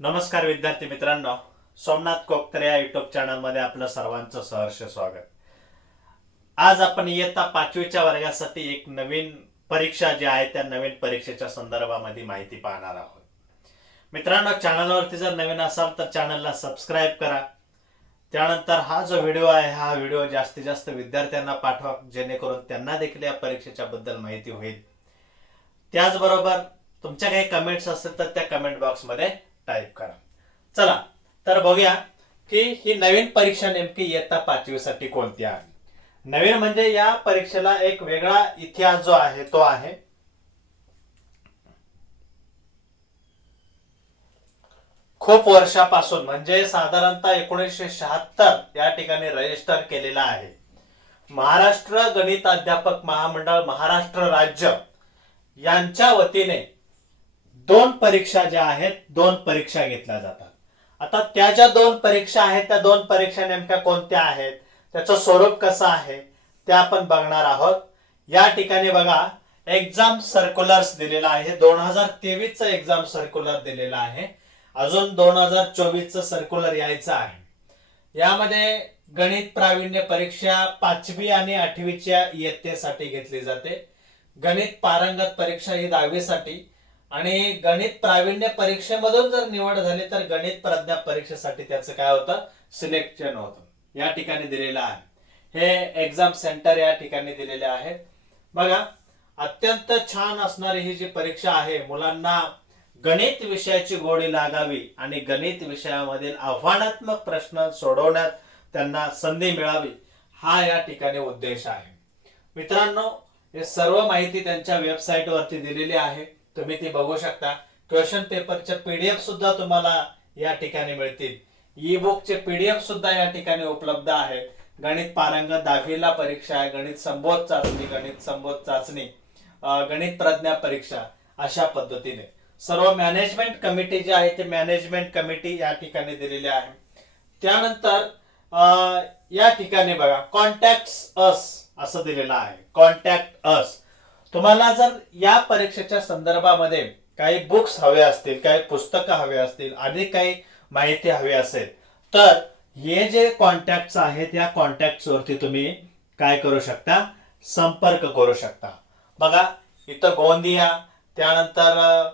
नमस्कार विद्यार्थी मित्रांनो, सोमनाथ कोकतरे या युट्यूब चॅनल मध्ये आपलं सर्वांचं सहर्ष स्वागत। आज आपण इयत्ता 5वीच्या वर्गासाठी एक नवीन परीक्षा जी आहे त्या नवीन परीक्षेच्या संदर्भामध्ये माहिती पाहणार आहोत। मित्रांनो, चॅनलवरती जर नवीन असाल तर चॅनलला सबस्क्राइब करा। त्यानंतर हा जो व्हिडिओ आहे हा व्हिडिओ जास्तीत जास्त विद्यार्थ्यांना पाठवा, जेणेकरून त्यांना देखील या परीक्षेच्या बद्दल माहिती होईल। त्याचबरोबर तुमच्या काही कमेंट्स असतील तर त्या कमेंट बॉक्स मध्ये टाइप करा। चला तर बघूया की ही नवीन परीक्षा नेमकी इयत्ता 5वी साठी कोणती आहे। नवीन म्हणजे या परीक्षेला एक वेगळा इतिहास जो आहे तो आहे। खूप वर्षापासून म्हणजे साधारणतः 1976 या ठिकाणी रजिस्टर केलेला आहे। महाराष्ट्र गणित अध्यापक महामंडळ महाराष्ट्र राज्य यांच्या वतीने दोन परीक्षा ज्या आहेत, दोन परीक्षा घेतल्या जातात। आता त्या ज्या दोन परीक्षा आहेत त्या दोन परीक्षा नेमक्या कोणत्या आहेत, त्याचं स्वरूप कसं आहे ते आपण बघणार आहोत। या ठिकाणी बघा, एक्झाम सर्क्युलर्स दिलेला आहे। 2023 चा एक्झाम सर्क्युलर दिलेला आहे, अजून 2024 चा सर्क्युलर यायचा आहे। यामध्ये गणित प्रावीण्य परीक्षा 5वी आणि 8वीच्या इयत्तेसाठी घेतली जाते। गणित पारंगत परीक्षा ही 10वी साठी आणि गणित प्रावीण्य परीक्षेमधून जर निवड झाली तर गणित प्रज्ञा परीक्षेसाठी त्याचं काय होतं, सिलेक्शन होतं। या ठिकाणी दिलेलं आहे, हे एक्झाम सेंटर या ठिकाणी दिलेले आहे। बघा, अत्यंत छान असणारी ही जी परीक्षा आहे, मुलांना गणित विषयाची गोडी लागावी आणि गणित विषयामधील आव्हानात्मक प्रश्न सोडवण्यात त्यांना संधी मिळावी, हा या ठिकाणी उद्देश आहे। मित्रांनो, हे सर्व माहिती त्यांच्या वेबसाईट वरती दिलेली आहे, तुम्ही ती बघू शकता। क्वेश्चन पेपरचे पीडीएफ सुद्धा तुम्हाला या ठिकाणी मिळतील। ई बुकचे पीडीएफ सुद्धा या ठिकाणी उपलब्ध आहेत। गणित पारंगत 10वीला परीक्षा आहे, गणित संबोध चाचणी, गणित संबोध चाचणी, गणित प्रज्ञा परीक्षा, अशा पद्धतीने सर्व मॅनेजमेंट कमिटी जी आहे ते मॅनेजमेंट कमिटी या ठिकाणी दिलेली आहे। त्यानंतर या ठिकाणी बघा, कॉन्टॅक्ट अस असं दिलेलं आहे, कॉन्टॅक्ट अस। तुम्हाला जर या परीक्षेच्या संदर्भामध्ये काही बुक्स हवे असतील, काही पुस्तकं हवे असतील, अधिक काही माहिती हवी असेल तर हे जे कॉन्टॅक्ट्स आहेत या कॉन्टॅक्ट्स वरती तुम्ही काय करू शकता, संपर्क करू शकता। बघा, इथं गोंदिया, त्यानंतर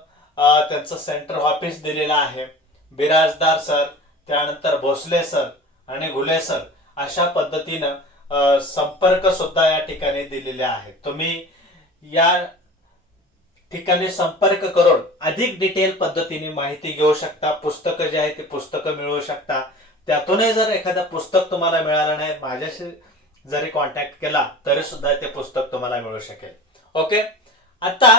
त्यांचं सेंटर ऑफिस दिलेलं आहे, बिराजदार सर, त्यानंतर भोसले सर आणि घुले सर, अशा पद्धतीनं संपर्क सुद्धा या ठिकाणी दिलेले आहेत। तुम्ही या ठिकाणी संपर्क करून अधिक डिटेल पद्धतीने माहिती घेऊ शकता। पुस्तकं जे आहे ते पुस्तकं मिळवू शकता। त्यातूनही जर एखादं पुस्तक तुम्हाला मिळालं नाही, माझ्याशी जरी कॉन्टॅक्ट केला तरी सुद्धा ते पुस्तक तुम्हाला मिळू शकेल। ओके, आता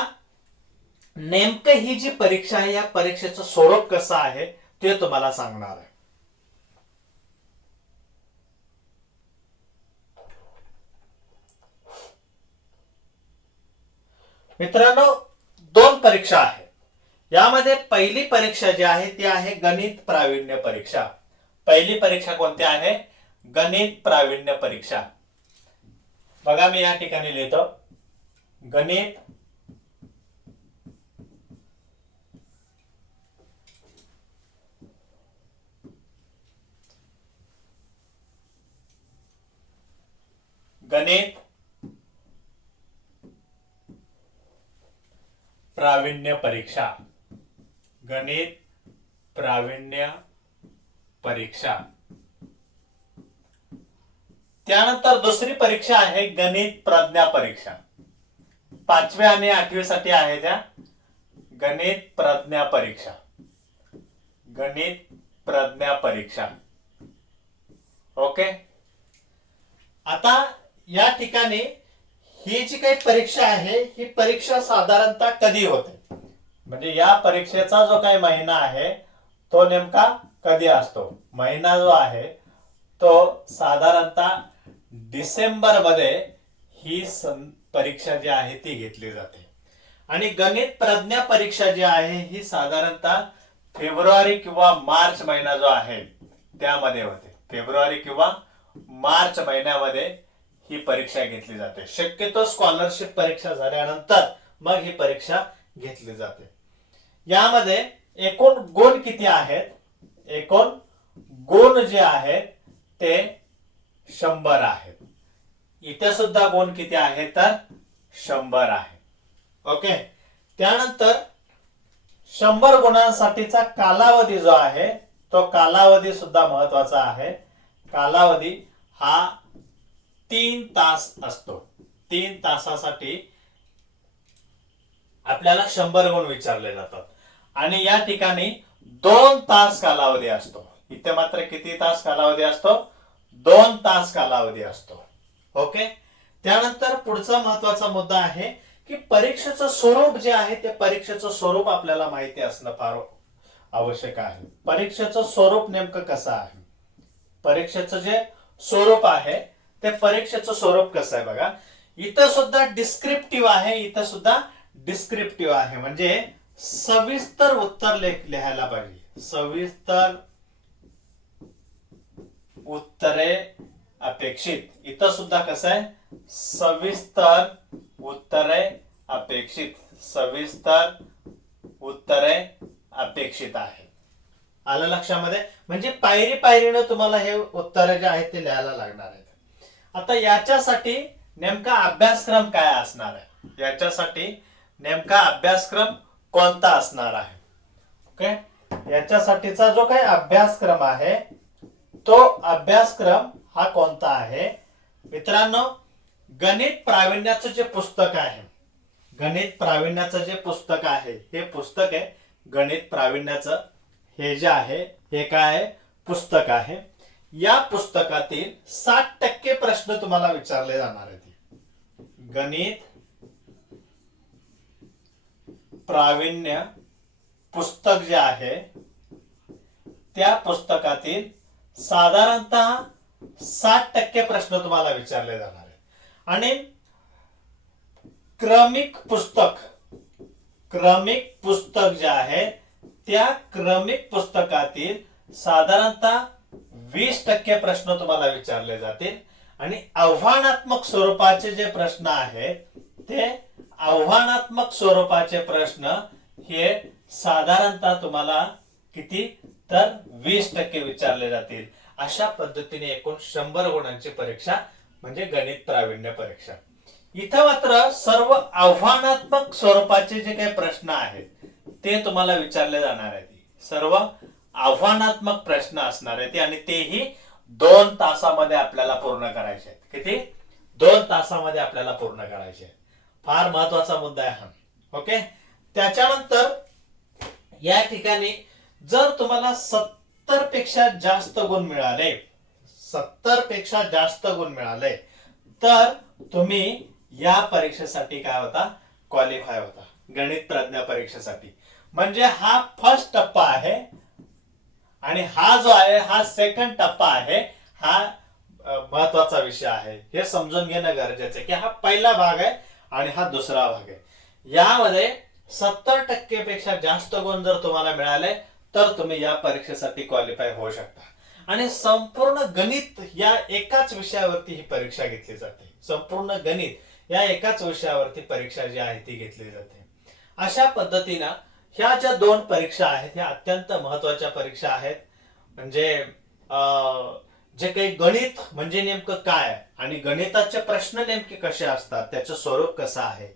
नेमकं ही जी परीक्षा आहे या परीक्षेचं स्वरूप कसं आहे ते तुम्हाला सांगणार आहे। मित्रांनो, दोन परीक्षा आहेत। यामध्ये पहिली परीक्षा जी आहे ती आहे गणित प्रावीण्य परीक्षा। पहिली परीक्षा कोणती आहे, गणित प्रावीण्य परीक्षा। बघा, मी या ठिकाणी लिहितो, गणित गणित प्रावीण्य परीक्षा, गणित प्रावीण्य परीक्षा। त्यानंतर दुसरी परीक्षा आहे गणित प्रज्ञा परीक्षा। 5वी आणि 8वी साठी आहे त्या गणित प्रज्ञा परीक्षा, गणित प्रज्ञा परीक्षा। ओके, आता या ठिकाणी ही जी काही परीक्षा आहे ही परीक्षा साधारणतः कधी होते, म्हणजे या परीक्षेचा जो काही महिना आहे तो नेमका कधी असतो। महिना जो आहे तो साधारणतः डिसेंबर मध्ये ही परीक्षा जी आहे ती घेतली जाते। आणि गणित प्रज्ञा परीक्षा जी आहे ही साधारणतः फेब्रुवारी किंवा मार्च महिना जो आहे त्यामध्ये होते। फेब्रुवारी किंवा मार्च महिन्यामध्ये ही परीक्षा घेतली जाते। शक्यतो स्कॉलरशिप परीक्षा झाल्यानंतर मग ही परीक्षा घेतली जाते। यामध्ये एकूण गुण किती आहेत? एकूण गुण जे आहेत ते 100 आहेत. इथे सुद्धा गुण किती आहेत? तर 100 आहे. ओके. त्यानंतर 100 गुणांसाठीचा कालावधी जो आहे तो कालावधी सुद्धा महत्वाचा आहे. कालावधी हा 3 तास असतो. 3 तासासाठी आपल्याला 100 गुण विचारले जातात आणि या ठिकाणी 2 तास कालावधी असतो. इथे मात्र किती तास कालावधी असतो? 2 तास कालावधी असतो. ओके. त्यानंतर पुढचा महत्वाचा मुद्दा आहे की परीक्षेचं स्वरूप जे आहे ते परीक्षेचं स्वरूप आपल्याला माहिती असणं फार आवश्यक आहे. परीक्षेचं स्वरूप नेमकं कसं आहे? परीक्षेचं जे स्वरूप आहे ते परीक्षेचं स्वरूप कसं आहे बघा. इथं सुद्धा डिस्क्रिप्टिव्ह आहे, इथं सुद्धा डिस्क्रिप्टिव्ह आहे. म्हणजे सविस्तर उत्तर लिहायला पाहिजे. सविस्तर उत्तरे अपेक्षित. इथं सुद्धा कसं आहे? सविस्तर उत्तरे अपेक्षित. सविस्तर उत्तरे अपेक्षित आहे. आलं लक्षामध्ये? म्हणजे पायरी पायरीने तुम्हाला हे उत्तर जे आहेत ते लिहायला लागणार आहेत. आता याच्यासाठी नेमका अभ्यासक्रम काय असणार आहे? याच्यासाठी नेमका अभ्यासक्रम कोणता असणार आहे? ओके. याच्यासाठीचा जो काही अभ्यासक्रम आहे तो अभ्यासक्रम हा कोणता आहे? मित्रांनो, गणित प्रावीण्याचं जे पुस्तक आहे, गणित प्रावीण्याचं जे पुस्तक आहे हे पुस्तक आहे गणित प्रावीण्याचं. हे जे आहे हे काय पुस्तक आहे. या पुस्तकातील 60% प्रश्न तुम्हाला विचारले जाणार आहेत. गणित प्रावीण्य पुस्तक जे आहे त्या पुस्तकातील साधारणतः 60% प्रश्न तुम्हाला विचारले जाणार आहेत. आणि क्रमिक पुस्तक जे आहे त्या क्रमिक पुस्तकातील साधारणतः 20% प्रश्न तुम्हाला विचारले जातील. आणि आव्हानात्मक स्वरूपाचे जे प्रश्न आहेत ते आव्हानात्मक स्वरूपाचे प्रश्न हे साधारणतः तुम्हाला किती? तर 20% विचारले जातील. अशा पद्धतीने एकूण 100 गुणांची परीक्षा म्हणजे गणित प्रावीण्य परीक्षा. इथं मात्र सर्व आव्हानात्मक स्वरूपाचे जे काही प्रश्न आहेत ते तुम्हाला विचारले जाणार आहेत. सर्व आव्हानात्मक प्रश्न असणार आहेत आणि तेही 2 तासामध्ये आपल्याला पूर्ण करायचे आहेत. किती? 2 तासामध्ये आपल्याला पूर्ण करायचे आहेत. फार महत्वाचा मुद्दा आहे हा. ओके. त्याच्यानंतर या ठिकाणी जर तुम्हाला 70 पेक्षा जास्त गुण मिळाले, 70 पेक्षा जास्त गुण मिळाले तर तुम्ही या परीक्षेसाठी काय होता? क्वालिफाय होता. गणित प्रज्ञा परीक्षेसाठी. म्हणजे हा फर्स्ट टप्पा आहे आणि हा जो आहे हा सेकंड टप्पा आहे. हा महत्वाचा विषय आहे. हे समजून घेणं गरजेचं आहे की हा पहिला भाग आहे आणि हा दुसरा भाग आहे. यामध्ये 70% पेक्षा जास्त गुण जर तुम्हाला मिळाले तर तुम्ही या परीक्षेसाठी क्वालिफाय होऊ शकता. आणि संपूर्ण गणित या एकाच विषयावरती ही परीक्षा घेतली जाते. संपूर्ण गणित या एकाच विषयावरती परीक्षा जी आहे ती घेतली जाते. अशा पद्धतीनं ह्या ज्या 2 परीक्षा आहेत ह्या अत्यंत महत्वाच्या परीक्षा आहेत. म्हणजे जे काही गणित म्हणजे नेमकं काय आणि गणिताचे प्रश्न नेमके कसे असतात, त्याचं स्वरूप कसं आहे,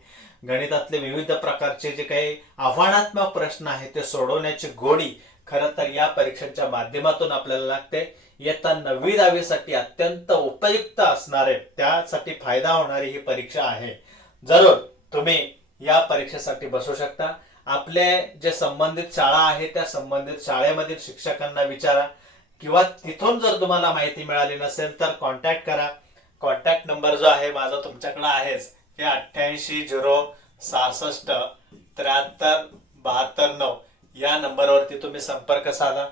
गणितातले विविध प्रकारचे जे काही आव्हानात्मक प्रश्न आहेत ते सोडवण्याची गोडी खरं तर या परीक्षांच्या माध्यमातून आपल्याला लागते. इयत्ता 9वी 10वी साठी अत्यंत उपयुक्त असणारे, त्यासाठी फायदा होणारी ही परीक्षा आहे. जरूर तुम्ही या परीक्षेसाठी बसू शकता. आपले जे संबंधित शाळा आहे त्या संबंधित शाळेमधील शिक्षकांना विचारा किंवा तिथून जर तुम्हाला माहिती मिळाली नसेल तर कॉन्टॅक्ट करा. कॉन्टॅक्ट नंबर जो आहे माझा तुमच्याकडे आहेच. हे 8806673772 या नंबरवरती तुम्ही संपर्क साधा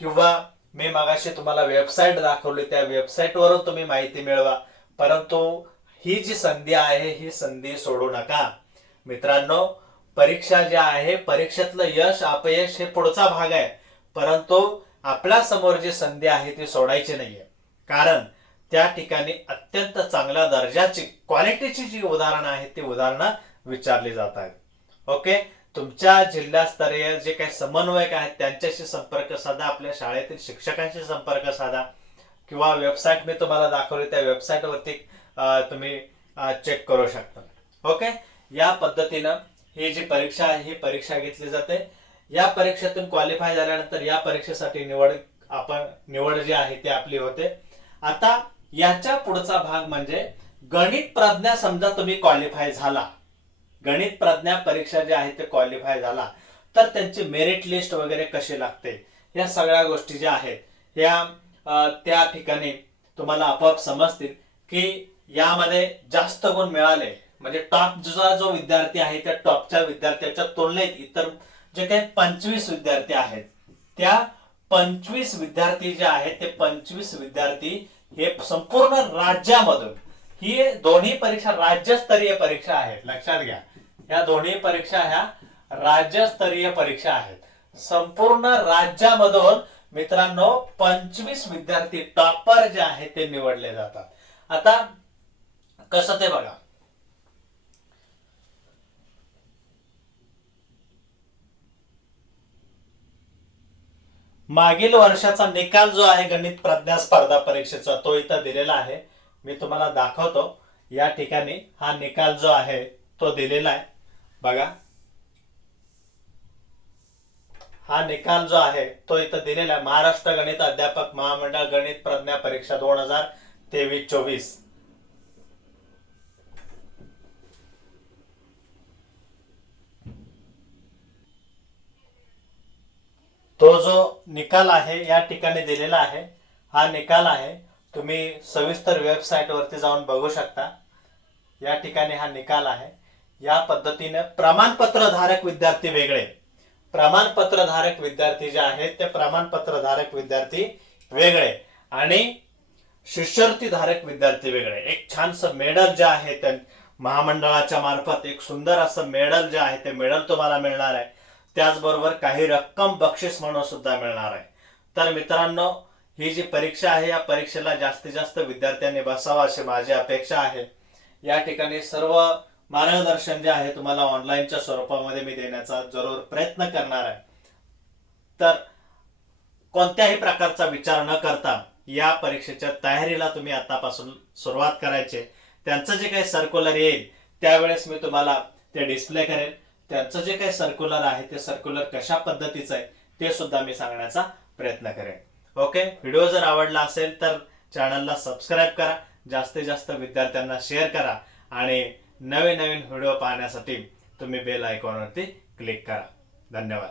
किंवा मी मगाशी तुम्हाला वेबसाईट दाखवली त्या वेबसाईट वरून तुम्ही माहिती मिळवा. परंतु ही जी संधी आहे ही संधी सोडू नका मित्रांनो. परीक्षा जी आहे परीक्षेतलं यश अपयश हे पुढचा भाग आहे, परंतु आपल्या समोर जी संधी आहे ती सोडायची नाहीये. कारण त्या ठिकाणी अत्यंत चांगल्या दर्जाची क्वालिटीची जी उदाहरणं आहेत ती उदाहरणं विचारली जात आहेत. ओके. तुमच्या जिल्हास्तरीय जे काही समन्वयक आहेत त्यांच्याशी संपर्क साधा, आपल्या शाळेतील शिक्षकांशी संपर्क साधा, किंवा वेबसाईट मी तुम्हाला दाखवली त्या वेबसाईट वरती तुम्ही चेक करू शकता. ओके, या पद्धतीनं ही जी परीक्षा आहे ही परीक्षा घेतली जाते. या परीक्षेतून क्वालिफाय झाल्यानंतर या परीक्षेसाठी निवड जी आहे ती आपली होते. आता याच्या पुढचा भाग म्हणजे गणित प्रज्ञा. समजा तुम्ही क्वालिफाय झाला, गणित प्रज्ञा परीक्षा जी आहे ते क्वालिफाय झाला, तर त्यांची मेरिट लिस्ट वगैरे कशी लागते, या सगळ्या गोष्टी ज्या आहेत या त्या ठिकाणी तुम्हाला आपोआप समजतील की यामध्ये जास्त गुण मिळाले म्हणजे टॉपचा जो विद्यार्थी आहे त्या टॉपच्या विद्यार्थ्याच्या तुलनेत इतर जे काही 25 विद्यार्थी आहेत त्या 25 विद्यार्थी जे आहेत ते 25 विद्यार्थी हे संपूर्ण राज्यामधून, ही दोन्ही परीक्षा राज्यस्तरीय परीक्षा आहेत, लक्षात घ्या. या दोन्ही परीक्षा ह्या राज्यस्तरीय परीक्षा आहेत. संपूर्ण राज्यामधून मित्रांनो 25 विद्यार्थी टॉपर जे आहेत ते निवडले जातात. आता कसं ते बघा. मागील वर्षाचा निकाल जो आहे गणित प्रज्ञा स्पर्धा परीक्षेचा तो इथं दिलेला आहे. मी तुम्हाला दाखवतो. या ठिकाणी हा निकाल जो आहे तो दिलेला आहे बघा. हा निकाल जो आहे तो इथं दिलेला आहे. महाराष्ट्र गणित अध्यापक महामंडळ गणित प्रज्ञा परीक्षा 2023-24. तो जो निकाल आहे या ठिकाणी दिलेला आहे. हा निकाल आहे, तुम्ही सविस्तर वेबसाईट वरती जाऊन बघू शकता. या ठिकाणी हा निकाल आहे. या पद्धतीने प्रमाणपत्र धारक विद्यार्थी वेगळे, प्रमाणपत्र धारक विद्यार्थी जे आहेत ते प्रमाणपत्र धारक विद्यार्थी वेगळे आणि शिष्यवृत्ती धारक विद्यार्थी वेगळे. एक छानसं मेडल जे आहे ते महामंडळाच्या मार्फत एक सुंदर असं मेडल जे आहे ते मेडल तुम्हाला मिळणार आहे. त्याचबरोबर काही रक्कम बक्षीस म्हणून सुद्धा मिळणार आहे. तर मित्रांनो, ही जी परीक्षा आहे या परीक्षेला जास्तीत जास्त विद्यार्थ्यांनी बसावं अशी माझी अपेक्षा आहे. या ठिकाणी सर्व मार्गदर्शन जे आहे तुम्हाला ऑनलाईनच्या स्वरूपामध्ये मी देण्याचा जरूर प्रयत्न करणार आहे. तर कोणत्याही प्रकारचा विचार न करता या परीक्षेच्या तयारीला तुम्ही आतापासून सुरुवात करायची. त्यांचं जे काही सर्क्युलर येईल त्यावेळेस मी तुम्हाला ते डिस्प्ले करेन. त्यांचं जे काही सर्क्युलर आहे ते सर्क्युलर कशा पद्धतीचं आहे ते सुद्धा मी सांगण्याचा प्रयत्न करेन. ओके, व्हिडिओ जर आवडला असेल तर चॅनलला सबस्क्राईब करा, जास्तीत जास्त विद्यार्थ्यांना शेअर करा आणि नवीन नवीन व्हिडिओ पाहण्यासाठी तुम्ही बेल आयकॉनवरती क्लिक करा. धन्यवाद.